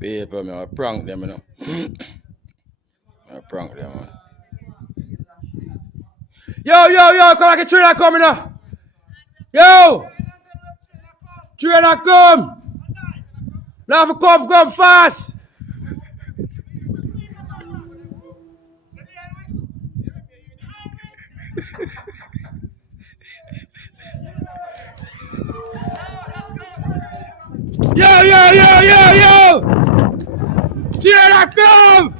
Paper, man, I prank them, you know. I prank them, man. Yo, come like a trainer coming up. Yo! Trainer come! Now come fast! Yo! Trainer come!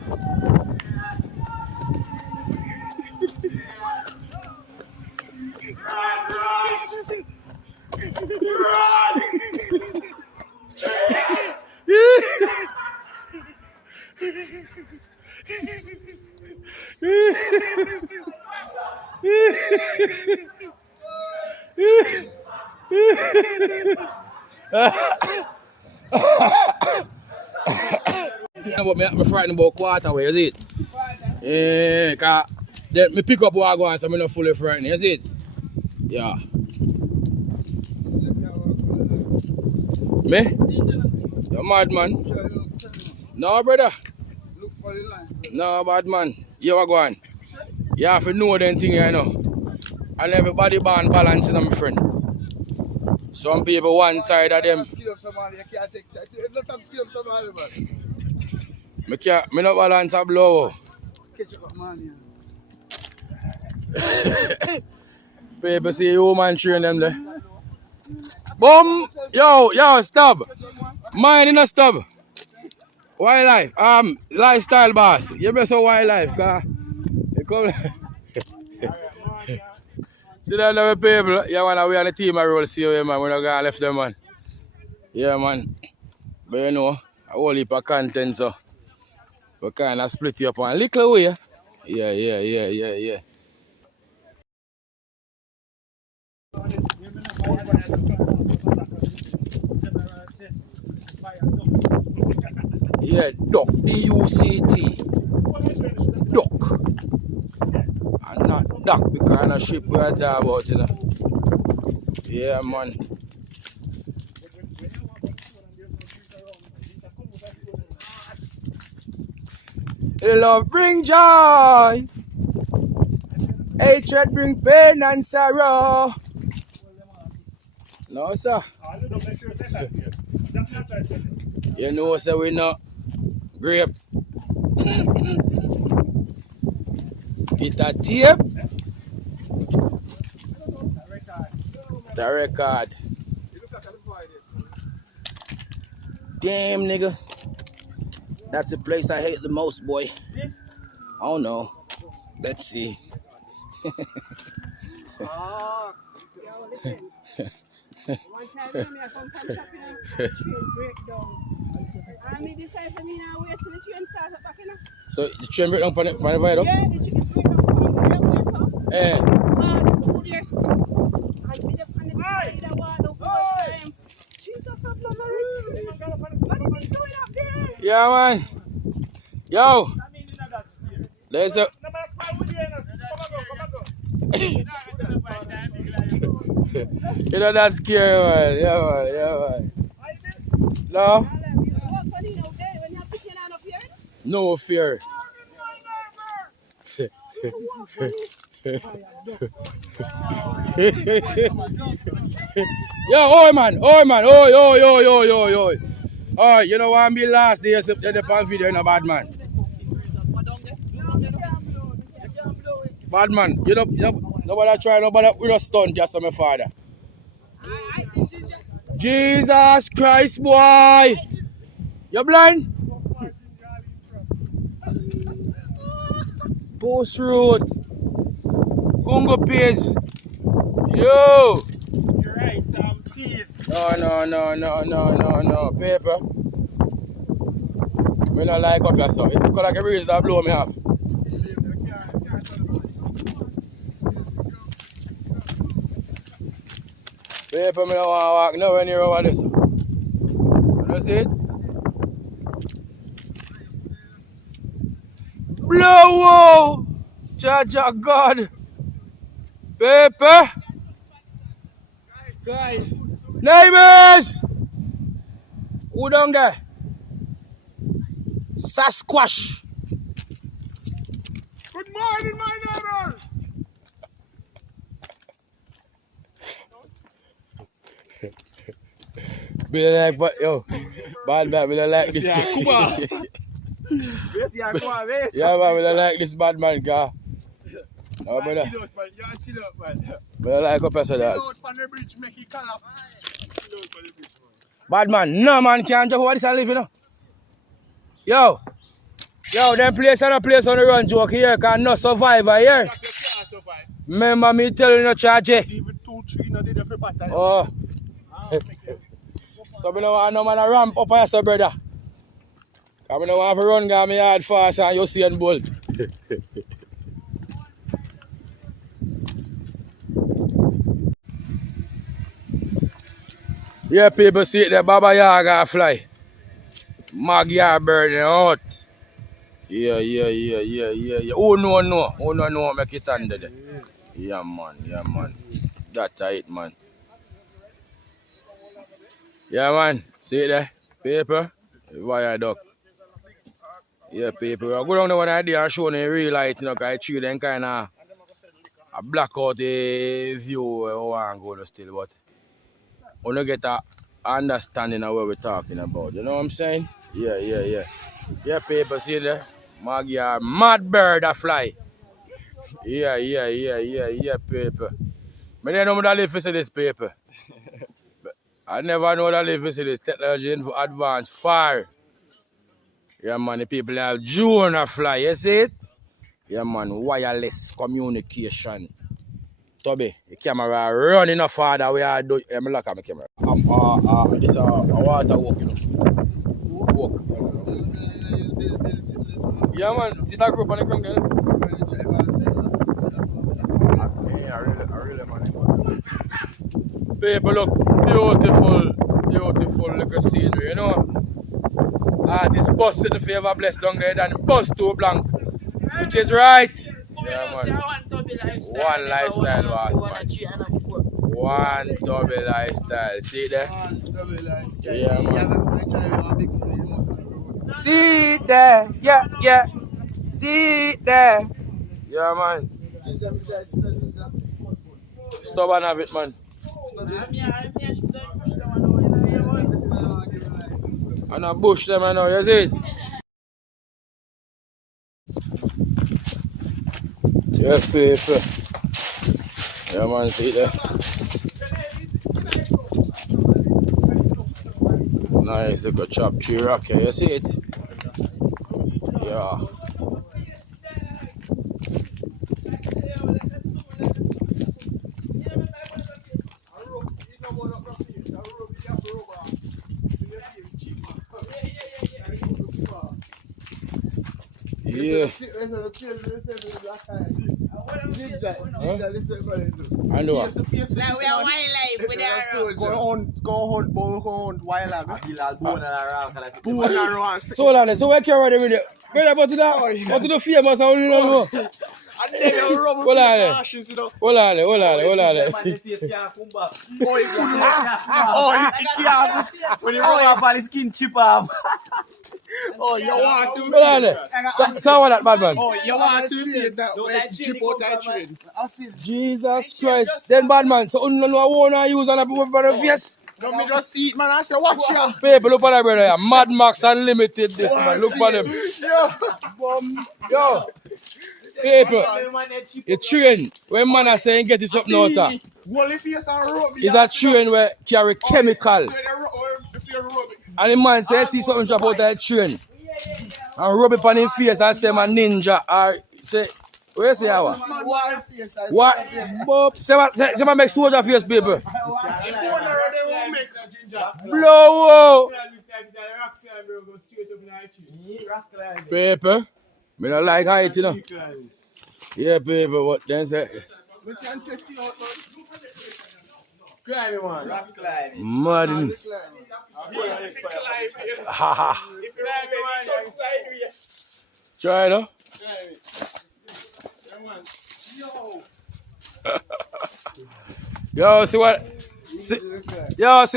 But I'm frightened about quarter way, is it? Yeah, cause then me pick up what I go on, so I'm not fully frightened, is it? Yeah. Me? You're mad, man. No, brother. No, bad man. You are going. You have to know them things, you know. And everybody born balancing, my friend. Some people one side of them. Me not balance a blow. People see you man train them there. Boom! Yo, stop. Mine in a stop. Wildlife. Lifestyle boss. You better say wildlife, car. You come. See that other people, yeah man, we on the team I roll see you, man. We're not gonna left them, man. Yeah, man. But you know, a whole heap of content, so we kind of split you up on a little way. Yeah. Yeah, duck, D-U-C-T. Duck. And not duck, because kind of ship we are talking about, you know. Yeah, man. Love bring joy. Hatred bring pain and sorrow. No, sir. You know, sir, we not grape. It a tape. The record. Damn, nigga. That's the place I hate the most, boy. Oh no. Let's see. One time I come from shopping and train breakdown. And me decide for me now wait till the train starts up back, you know. So the train break down for the viaduct? Yeah, the train break down from the railway, so. Last 2 years. I did it on the side of one the whole time. Jesus, I'm not married. What is he doing up there? Yeah, man. Yo. There's a... You know that's scary, man. Yeah, man. No? No fear. Yo, man. Oi. Alright, you know what I'm be last day, so the pan video, you know, bad man. Bad man, you know, nobody try, nobody with a stunt, just my father. Jesus Christ, boy! You blind? Post road. Congo Pays. Yo! You're right, Sam. Peace. No. Paper. Me not like up here, so it look like a breeze that blow me off. Paper, me don't want to walk nowhere near over this. You see it? Blow! Jaja God! Paper! Sky. Neighbors! Who down there? Sasquatch. Good morning, my neighbor. Billy like, but yo, bad man, Billy like this. Yeah, come on. Yes, yeah, come on, yes. Yeah, man, Billy like this bad man, car. No, brother. Chill out, man. Yeah, chill out, man. Billy like a person that. Chill out on the bridge, make it collapse. Chill out on the bridge, man. Bad man, no man can't jump over this and live, you know. Yo, them place and a place on the run joke here, can no survivor here. You can't survive. Remember me telling you no charge it. Even 2, 3, no, they don't feel bad. Oh. So I don't want no man a ramp up here, so brother. Because I don't want to run down my yard fast and you see and bull. Yeah, people see it, the Baba Yaga fly. Magyar burning out. Yeah. Oh no, make it under there. Yeah, man. That's it, man. Yeah, man. See it there? Paper. Wire duck. Yeah, paper. I go down there one idea and show them real light, you know, because I treat them kind of a blackout view I want to go to still, but I don't get a understanding of what we're talking about. You know what I'm saying? Yeah. Yeah, paper, see there? Magyar, mad bird a fly. Yeah, paper. I don't know that live to see this paper. I never know that live to see this technology advanced far. Yeah, man, the people have drone a fly, you see it? Yeah, man, wireless communication. Toby, the camera running a farther we are doing. I'm lock at my camera. This is a water walk, you know. Walk. Yeah, man, see that group on the ground, you know? Yeah, I really, man. People look beautiful little scenery, you know. Artist busted the favor blessed down there and bust too blank. Which is right. Yeah, man. One lifestyle was, man. One double lifestyle. See there? Yeah, man. See there. Yeah. See there. Yeah, man. Stubborn have it, man. And I bush them I know, you see it? Yeah, paper. Yeah, man, see it there? Nice little chop tree rock here, you see it? Yeah. Yeah. I know. Like we are wildlife with our go hunt wildlife. Bone around. So where can I with it? Where about to that? What to the famous? I don't know. And then you rub Hold on. ashes, you know. Hold on. Oh, it can't. When you rub off all the skin chip off. Oh, you want to Hold on. So what that bad man? Oh, you want to see that chip out that train. Jesus Christ. Then bad man. So you know I wanna use on a people for the face. No, me just see it, man. I say, watch ya. People, look at that brother. Mad Max Unlimited this man. Look for them. Yo. People, a train when man are saying get it something out there. It's a train where carry chemical. And the man say see something drop out of that train. And rub it on his face and say man ninja or say where say how? What? Say man make soldier face people. Blow. Paper. Me don't like height, you know. Yeah, paper, what then say? Climbing, man. Rock climbing. Mad. Haha. Try it, no? Yo, see what? See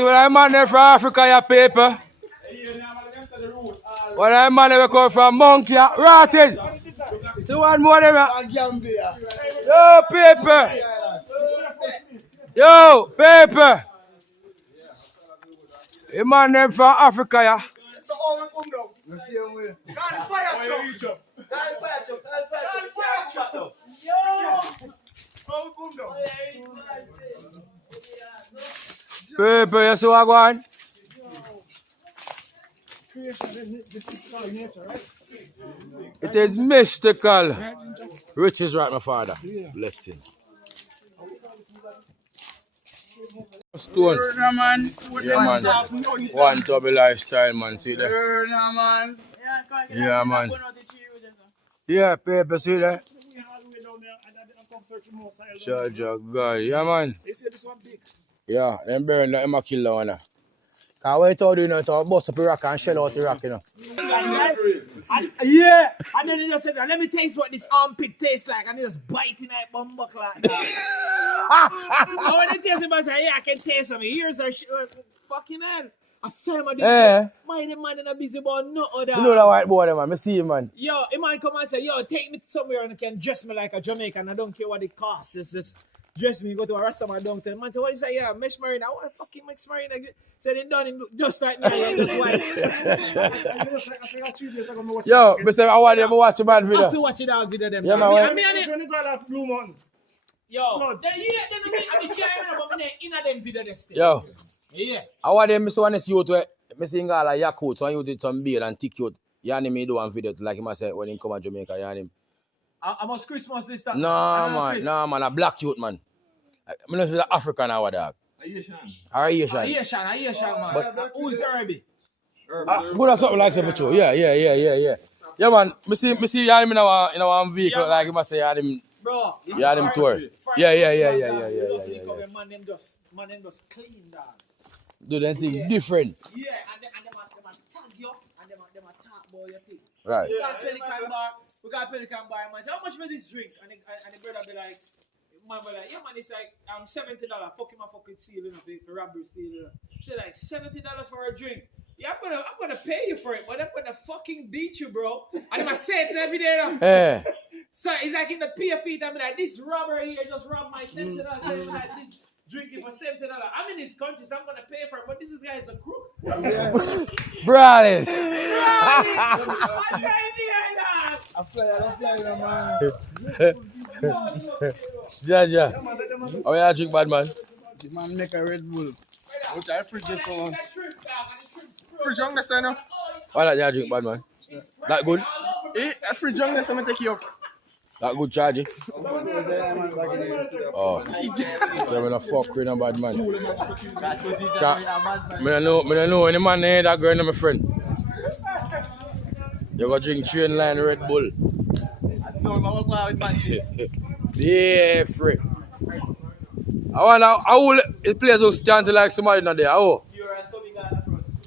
what I'm on there for Africa, your paper? One of them man we come from Monkey Rotted. See one more of them. Yo, paper. Yo, paper. A man them from Africa, yeah. So all we come down. The same way. Call the fire truck. Yo. All we come down. Paper, you see what going? This is called nature, right? It is mystical. Rich is right, my father. Bless him. Stone. Yeah, man. One double lifestyle, man. See that? Man. Yeah, man. Yeah, paper, see that? Sure, God. Yeah, man. They say this one big. Yeah, them burn that, them a kill that one. Cause what you told you, to bust up the rock and shell out the rock, you know. Yeah, and then he just said, let me taste what this armpit tastes like, and he just biting like bumbuck like that. And when he tastes it, I say, yeah, I can taste some. Ears are fucking hell. I saw him, my man in a busy boy, no other. You know that white boy, man. I see him, man. Yo, he might come and say, yo, take me somewhere and you can dress me like a Jamaican. I don't care what it costs. It's just dress me, go to a restaurant, don't tell. Man say, what you say? Yeah, mesh marina. What fucking mesh marina? Said he done him look just like me. Just white. Yo, Mr. I want them to watch a bad video. I feel watch it out video them. Yeah, man. Yo, then I can't remember my name in them video next day. Yo. Yeah. I want them to want to see you to me sing all a Yakult, so you did some beer and tick you. You me do one video like him I said when he come to Jamaica, you him. I must Christmas this time. No, man, a black youth, man. I'm not the African now, dog. Asian, man. But who's Herbie? Good at something like that for sure. Yeah. Yeah, man. Me see you in our vehicle, like him I say, you bro, had him tour. Yeah. Man, them just clean, dog. Do them thing different. Yeah, and them tag you, and them talk about your thing. Right. We got Pelican bar, man. So how much for this drink? And the brother be like, man, yeah, man, it's like $70. Fuck him, I fucking steal it, for robbery steal it. So like $70 for a drink. Yeah, I'm gonna pay you for it, but I'm gonna fucking beat you, bro. And I'm gonna say it every day. Yeah. So it's like in the peer feet, I'm like, this robber here just robbed my $70. Like this drinking for $70. I'm in this country, so I'm gonna pay for it, but this guy is a crook. Brawling. I say behind us. I'm flying, man. Jaja. How you drink, bad man? The man make a Red Bull. Which I fridge just for one. Fridge young this now. Why not you drink, bad man? That good? I fridge young this I'm take you up. That good charging? Oh. So I'm not fuck with a bad man. I don't know any man here that girl, my friend. You go drink train line Red Bull. Yeah, free. I want the place will stand to like somebody not there. Oh.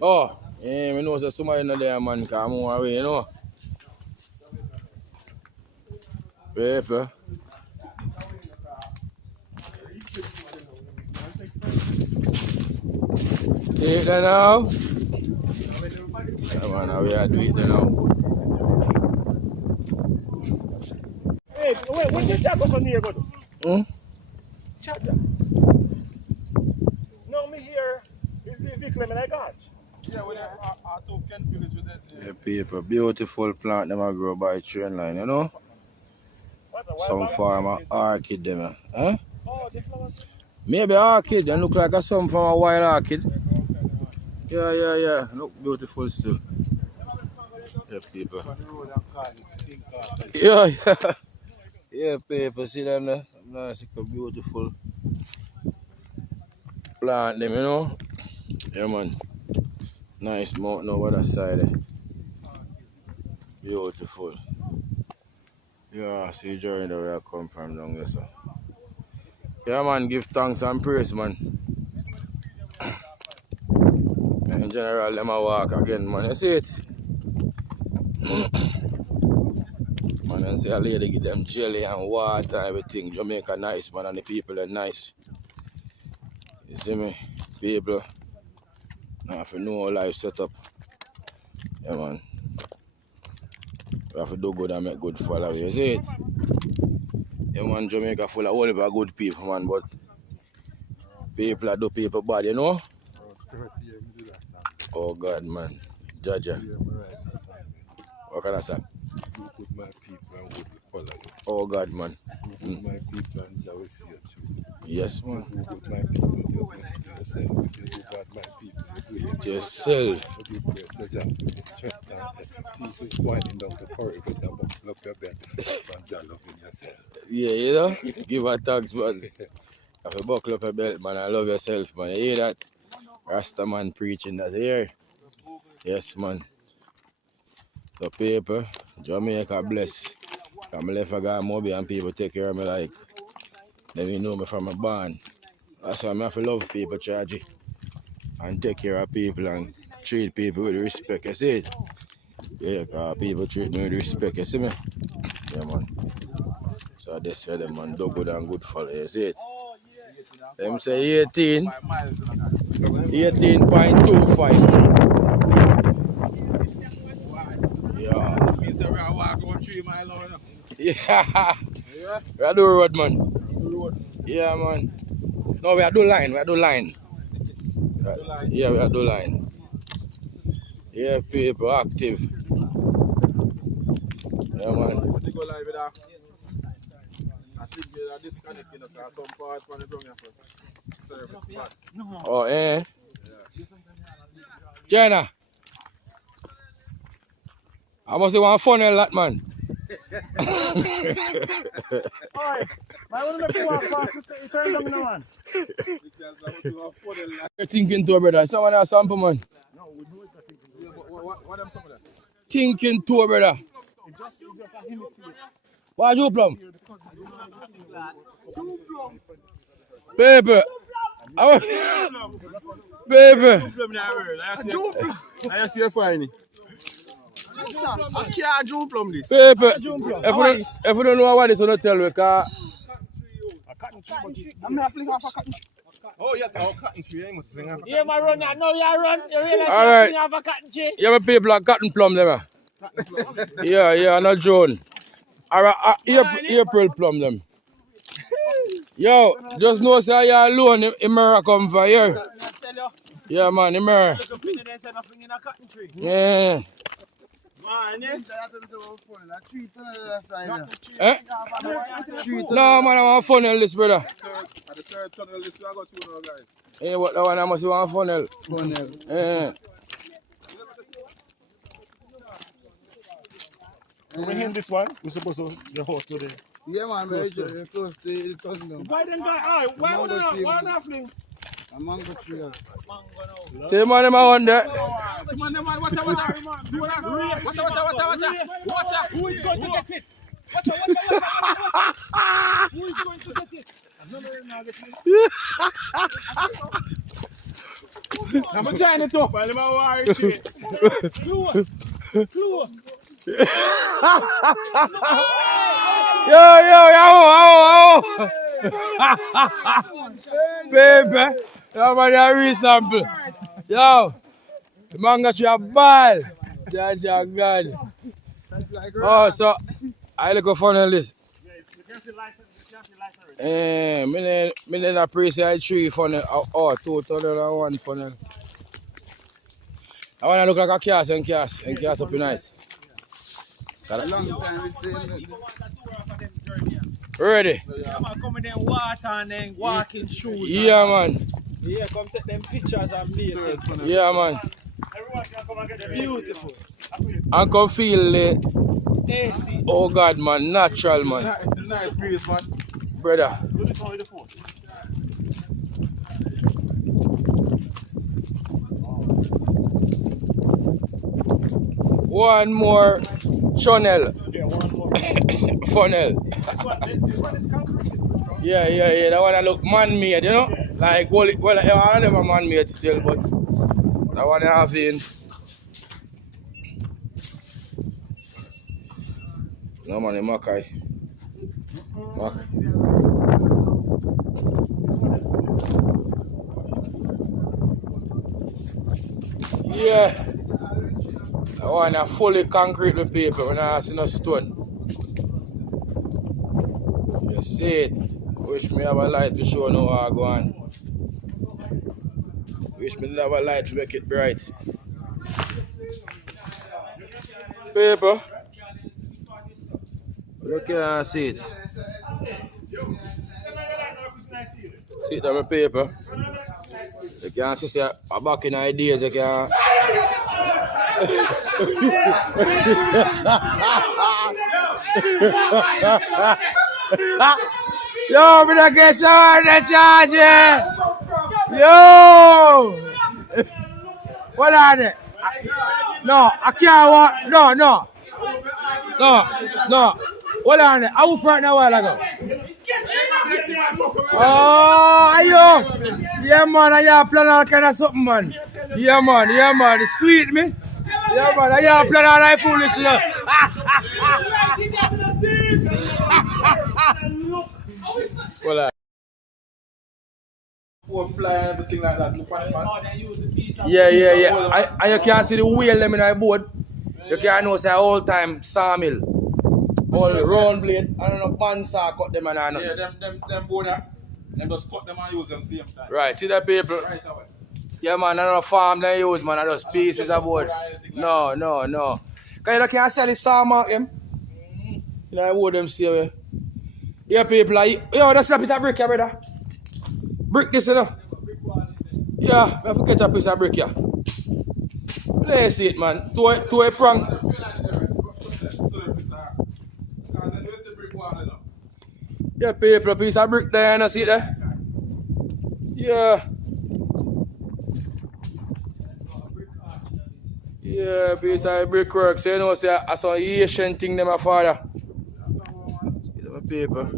Oh. Yeah, I know that somebody not there, man. Come on away, you know. Paper. Take that now. Come on, now we are doing it now. Hey, wait, when did that go from here, go? Chatter. No, me here is the vehicle I got. Yeah, when I took Kent Village with that. Yeah, people, beautiful plant them a grow by train line, you know? Some farmer orchid them, huh? Oh, the flowers. Maybe orchid, they look like a some from a wild orchid. Yeah. Look beautiful still. Yeah, people. Yeah. Yeah, people, see them there? Nice, like a beautiful plant them, you know? Yeah, man. Nice mountain over that side. Beautiful. Yeah, see journey where I come from down there, so. Yeah, man, give thanks and praise, man. In general, them a walk again, man. You see it? Man, and see a lady give them jelly and water and everything. Jamaica nice, man, and the people are nice. You see me? People, now if you know how life set up. Yeah, man. We have to do good and make good follow. You see it? Yeah, man, Jamaica full of all of our good people, man, but people that do people bad, you know? Oh, God, man. Jaja. What kind of song? Do good my people and good follow you. Oh, God, man. Do good my people and Jah will see you through. Yes, You man. do good my people, you do it to yourself. You do bad my people, you do it To yourself. You give praise to Jah with the strength and things is winding down to courage with and buckle up your bed. And Jah loving yourself. Yeah, you know? Give her thanks, man. Have to buckle up your belt, man, and love yourself, man. You hear that? Rasta man preaching that here. Yes, man. So people, Jamaica bless. I'm left a guy Moby and people take care of me like they know me from a barn. That's why I have to love people, charge and take care of people and treat people with respect. You see it? Yeah, cause people treat me with respect. You see me? Yeah, man. So they say them man do good and good for you. You see it? Them say 18. 18.25. Yeah. Means we are walking 3 miles now. Yeah. We are do road, man. Yeah, man. No, we are do line. We are do line. Yeah, we are do line. Yeah, people active. Yeah, man. They go live with that. I think they are disconnecting because some part from the ground service spot. Oh, eh? Jenna. I must have one funnel that man. You're thinking to a brother. Someone else sample man. No, we know it's a thing. What them some of that? Thinking to a brother. It's just a imitate. What's your plum? Baby. Baby. I see a fine. I can't jump from this. Paper. If you don't know what it is, you don't tell me. I'm not flicking off a cotton. Oh, yeah, cotton tree. Yeah, my run that. No, you run. You realize all right. you have a cotton tree. Yeah, my people are cotton plum them. Yeah, not June. All right, April plum them. Yo, just know say you're alone in Mara come for here. Yeah, man, in Mara. Yeah. Eh? No, man, I want funnel this, brother. At the third tunnel, this I got 2 now, guys. Hey, what that one? I must want funnel. Yeah. We him this one. We're supposed to the host today. Yeah, man, very close to the tunnel. Why then guy? Alright, why not fling? A mango tree. Say man, them I want that. Watch out. Who is going to get it? Watch out. Who is going to get it? I'm trying to talk. I'm worried. Close. Yo. Baby. Yeah, man, you resample. Yo. The man got you a ball. Jaja God. Oh, so I look a funnel this. Me then appreciate 3 funnel. Oh, 2 tunnel and 1 funnel. I want to look like a cast and cast up tonight. Ready? Yeah, man, come with them water and then walking shoes. Yeah, man. Yeah, come take them pictures and me. Yeah, man. Everyone can come and get them. Beautiful. And come feel it. AC. Oh, God, man. Natural, man. Nice breeze, man. Brother. Do this one with the phone. One more channel. Yeah, one more. Funnel. This one is concrete. Yeah. That one I look man-made, you know? Like, well, I never man-made still, but that one I have in. No, man, Mackay. Yeah. I want a fully concrete with paper when I see no stone. You see it. Wish me have a light to show no how I go on. Wish me have a light to make it bright. Paper. Look here and see it. See it on my paper. You can see a back in ideas you can. Yo, me don't get shower in the charge here. Yo! What are they? No, I can't walk. No. Hold on there. I was frightened a while ago. Oh, ayo. Yeah, man, I have plan all kind of something, man. Yeah, man. It's sweet, me. Yeah, man, I have plan all that foolishness. Hold on. Everything like that. Look at it, man. Yeah. And you can see the wheel them in the board. You can know it's a old time sawmill. All round blade and a bandsaw cut them and I know. Yeah, them board them just cut them and use them same time. Right, see the people? Right away. Yeah, man, I don't farm they use, man. I just pieces of wood. No. Because you can't sell the saw mark them. You know, wood them see away. Yeah, people, yo, that's a piece of brick, yeah, brother. Brick this, you know. Yeah, I have to catch a piece of brick, yeah. Let's see it, man. To a prong. Yeah, people, a piece of brick there, you see it there? Yeah. Yeah, piece of brickwork. So you know, say I saw Asian thing them my father. See my paper.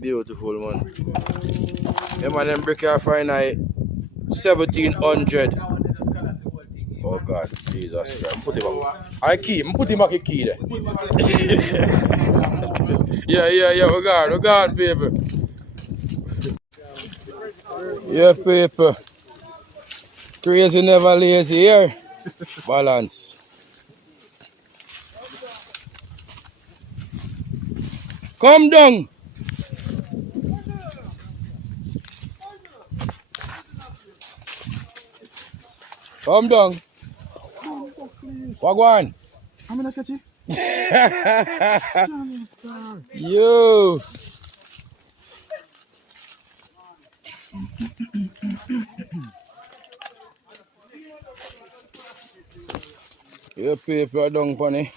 Beautiful, man. Yeah, man, them brick are fine at 1700. Oh God, Jesus Christ. Put him back. I put him back a key there. Yeah, we got paper. Yeah, paper. Crazy never lazy here. Balance. Come down. Come down. What going? I'm gonna catch it. Yo. Yeah, people are down for the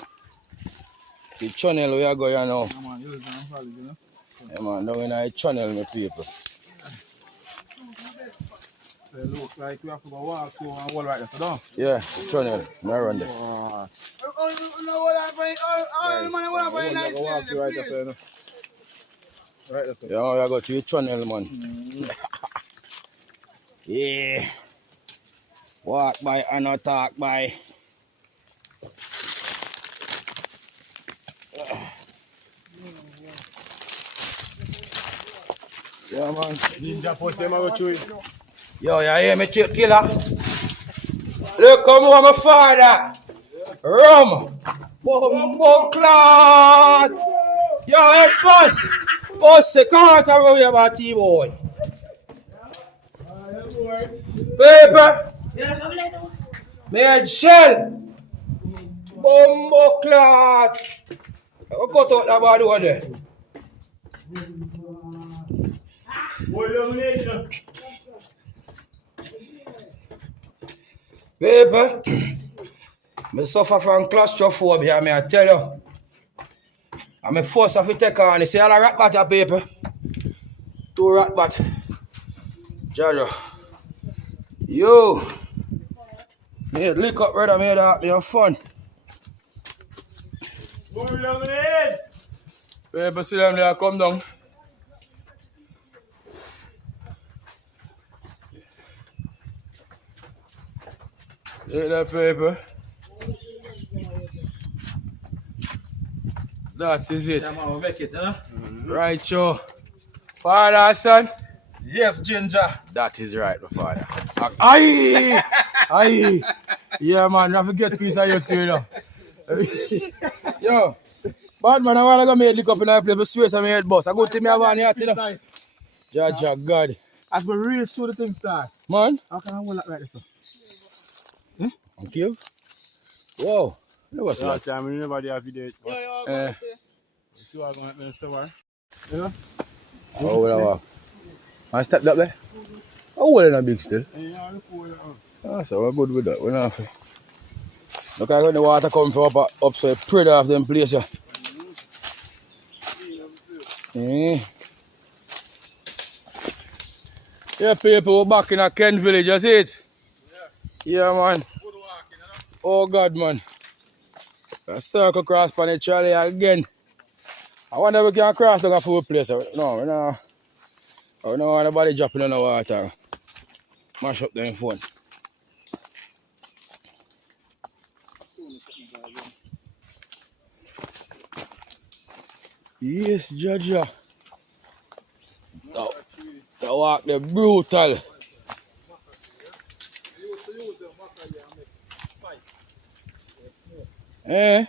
channel we are going now. Yeah, man, down in the channel, my people. They look like we have to go walk through and wall right there, so don't. Yeah, channel, me around there. Yeah, we are going to the channel, man. Yeah. Walk by and not talk by. Yeah, man. Ninja post them go through it. Yo, you hear me, killer? Look, come on, my father. Rum. Bumbo clot. Yo, head boss. Boss, come out and run about T-boy. Paper. Me head shell. Bumbo clot. Cut out that body one there. Paper, I suffer from claustrophobia, I tell you. I'm forced to take on. You see all the rat batter paper? 2 rat bat. Jaro. Yo. Me lick up, brother, me that be fun. Paper, see them there, come down. See that paper? That is it. Yeah, man, we'll make it, huh? Right, Joe. Father, son? Yes, Ginger. That is right, my father. Aye! Yeah, man, you have to get piece of your too, you know. Yo, bad man, I want to go make lick up in that place, but swear some head boss. I go to me have one here, you know. Jaja, God. As we race through the thing start. Man, How can I hold that like this? thank you. Wow. Never see Last that. time we never did a video. See what I'm going to do somewhere. You know? Oh, well, I step that there. Oh, well, in a big still. Yeah, look over there. Ah, so we're good with that. We're not. Look, I got the water coming from up so I pray off them place. Yeah, people, we're back in a Kent village, you see it? Yeah, man. Oh, God, man. A circle cross on the trolley again. I wonder if we can cross to a full place. No, we don't want nobody dropping in the water. Mash up them phone. Yes, Jaja. The walk, the brutal. Eh?